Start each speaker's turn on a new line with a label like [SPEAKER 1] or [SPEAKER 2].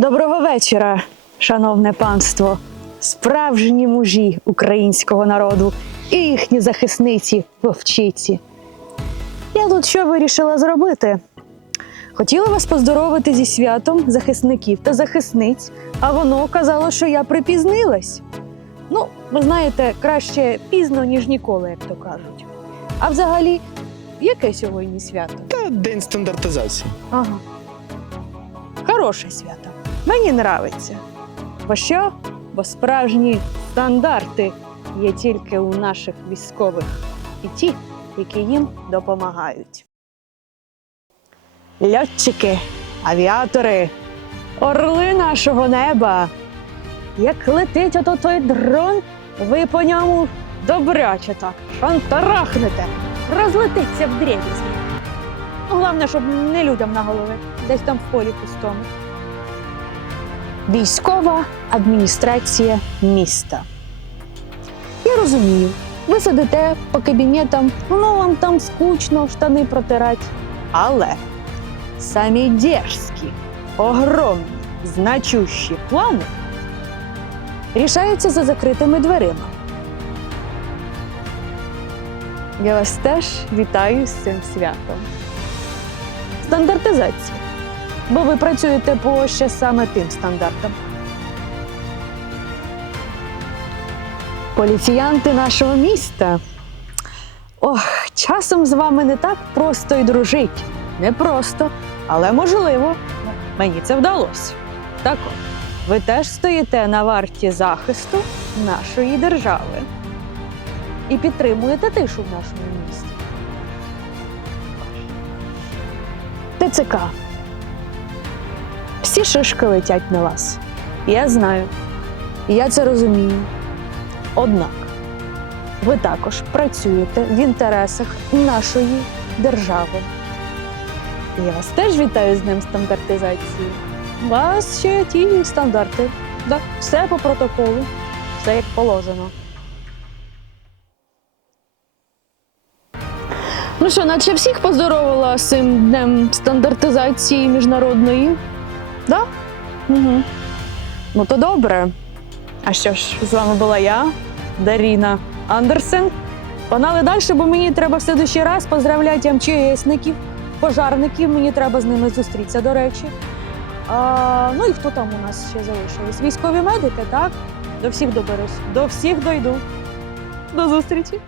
[SPEAKER 1] Доброго вечора, шановне панство, справжні мужі українського народу і їхні захисниці вовчиці. Я тут що вирішила зробити? Хотіла вас поздоровити зі святом захисників та захисниць, а воно казало, що я припізнилась. Ну, ви знаєте, краще пізно, ніж ніколи, як то кажуть. А взагалі, яке сьогодні свято?
[SPEAKER 2] Та день стандартизації.
[SPEAKER 1] Ага. Хороше свято. Мені нравиться. Бо що? Бо справжні стандарти є тільки у наших військових і ті, які їм допомагають. Льотчики, авіатори, орли нашого неба. Як летить ото той дрон, ви по ньому добряче так шантарахнете, розлетиться в дребізні. Ну, Головне, щоб не людям на голови, десь там в полі пустому. Військова адміністрація міста. Я розумію, ви сидите по кабінетам, ну вам там скучно штани протирати. Але самі дерзкі, огромні, значущі плани рішаються за закритими дверима. Я вас теж вітаю з цим святом стандартизації. Бо ви працюєте по ще саме тим стандартам. Поліціянти нашого міста. Ох, часом з вами не так просто й дружить. Не просто, але можливо. Мені це вдалося. Так от, ви теж стоїте на варті захисту нашої держави і підтримуєте тишу в нашому місті. ТЦК. Всі шишки летять на вас. Я знаю. Я це розумію. Однак ви також працюєте в інтересах нашої держави. Я вас теж вітаю з Днем стандартизації. У вас ще ті стандарти. Да, все по протоколу, все як положено. Ну що, наче всіх поздоровила з цим днем стандартизації міжнародної? Да? Угу. Ну то добре. А що ж, з вами була я, Даріна Андерсен. Погнали далі, бо мені треба в следующий раз поздравляти МЧСників, пожарників. Мені треба з ними зустрітися, до речі. А, ну і хто там у нас ще залишились? Військові медики, так? До всіх доберусь. До всіх дойду. До зустрічі!